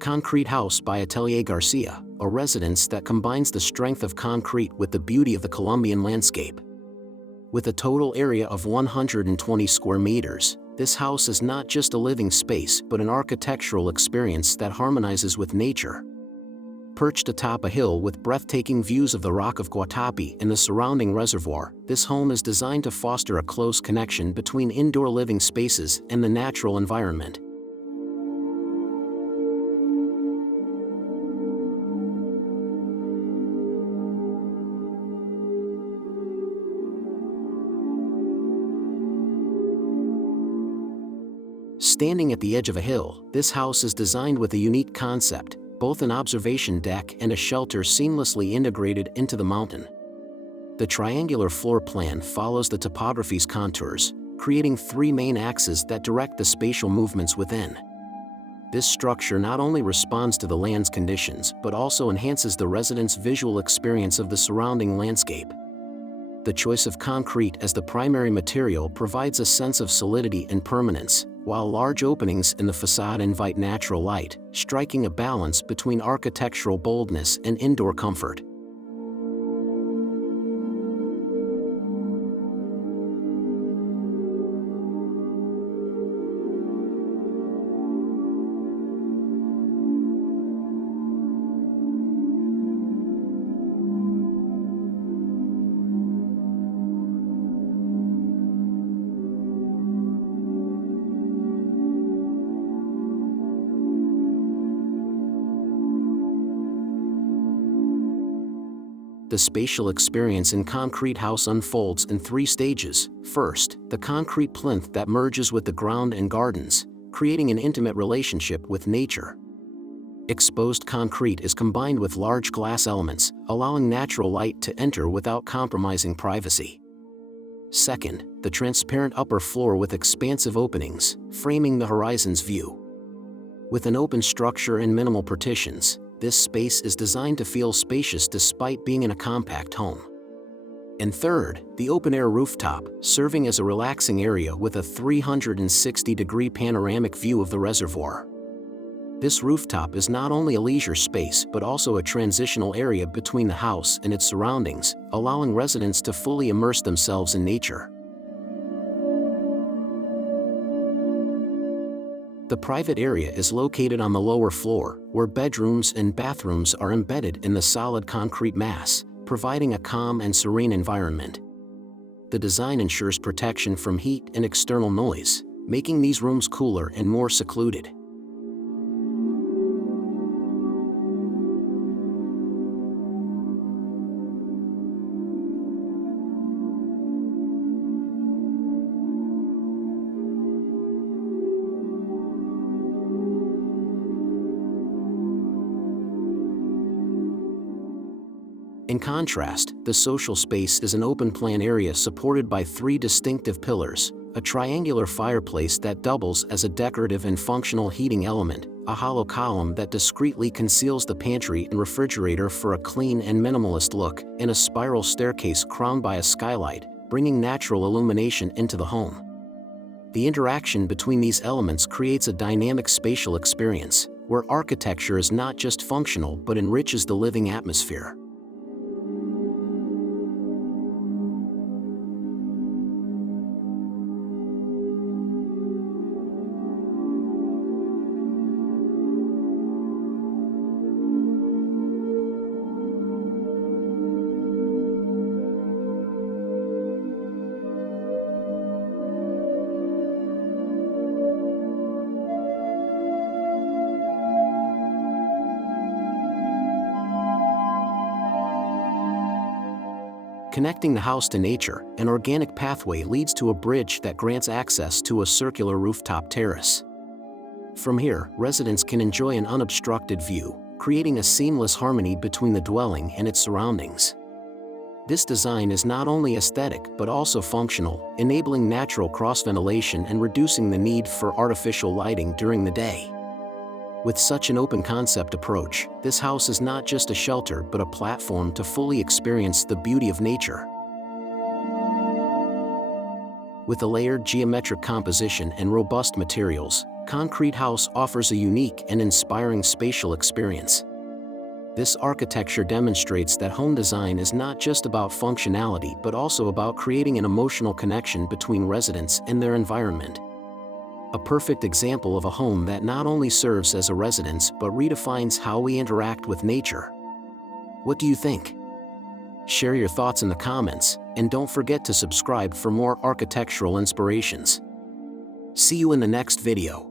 Concrete House by Atelier Garcia, a residence that combines the strength of concrete with the beauty of the Colombian landscape. With a total area of 120 square meters, this house is not just a living space but an architectural experience that harmonizes with nature. Perched atop a hill with breathtaking views of the Rock of Guatapé and the surrounding reservoir, this home is designed to foster a close connection between indoor living spaces and the natural environment. Standing at the edge of a hill, this house is designed with a unique concept, both an observation deck and a shelter seamlessly integrated into the mountain. The triangular floor plan follows the topography's contours, creating three main axes that direct the spatial movements within. This structure not only responds to the land's conditions but also enhances the residents' visual experience of the surrounding landscape. The choice of concrete as the primary material provides a sense of solidity and permanence, while large openings in the facade invite natural light, striking a balance between architectural boldness and indoor comfort. The spatial experience in Concrete House unfolds in three stages. First, the concrete plinth that merges with the ground and gardens, creating an intimate relationship with nature. Exposed concrete is combined with large glass elements, allowing natural light to enter without compromising privacy. Second, the transparent upper floor with expansive openings, framing the horizon's view. With an open structure and minimal partitions, this space is designed to feel spacious despite being in a compact home. And third, the open-air rooftop, serving as a relaxing area with a 360-degree panoramic view of the reservoir. This rooftop is not only a leisure space but also a transitional area between the house and its surroundings, allowing residents to fully immerse themselves in nature. The private area is located on the lower floor, where bedrooms and bathrooms are embedded in the solid concrete mass, providing a calm and serene environment. The design ensures protection from heat and external noise, making these rooms cooler and more secluded. In contrast, the social space is an open-plan area supported by three distinctive pillars: a triangular fireplace that doubles as a decorative and functional heating element, a hollow column that discreetly conceals the pantry and refrigerator for a clean and minimalist look, and a spiral staircase crowned by a skylight, bringing natural illumination into the home. The interaction between these elements creates a dynamic spatial experience, where architecture is not just functional but enriches the living atmosphere. Connecting the house to nature, an organic pathway leads to a bridge that grants access to a circular rooftop terrace. From here, residents can enjoy an unobstructed view, creating a seamless harmony between the dwelling and its surroundings. This design is not only aesthetic but also functional, enabling natural cross-ventilation and reducing the need for artificial lighting during the day. With such an open concept approach, this house is not just a shelter but a platform to fully experience the beauty of nature. With a layered geometric composition and robust materials, Konkrete House offers a unique and inspiring spatial experience. This architecture demonstrates that home design is not just about functionality but also about creating an emotional connection between residents and their environment. A perfect example of a home that not only serves as a residence but redefines how we interact with nature. What do you think? Share your thoughts in the comments, and don't forget to subscribe for more architectural inspirations. See you in the next video.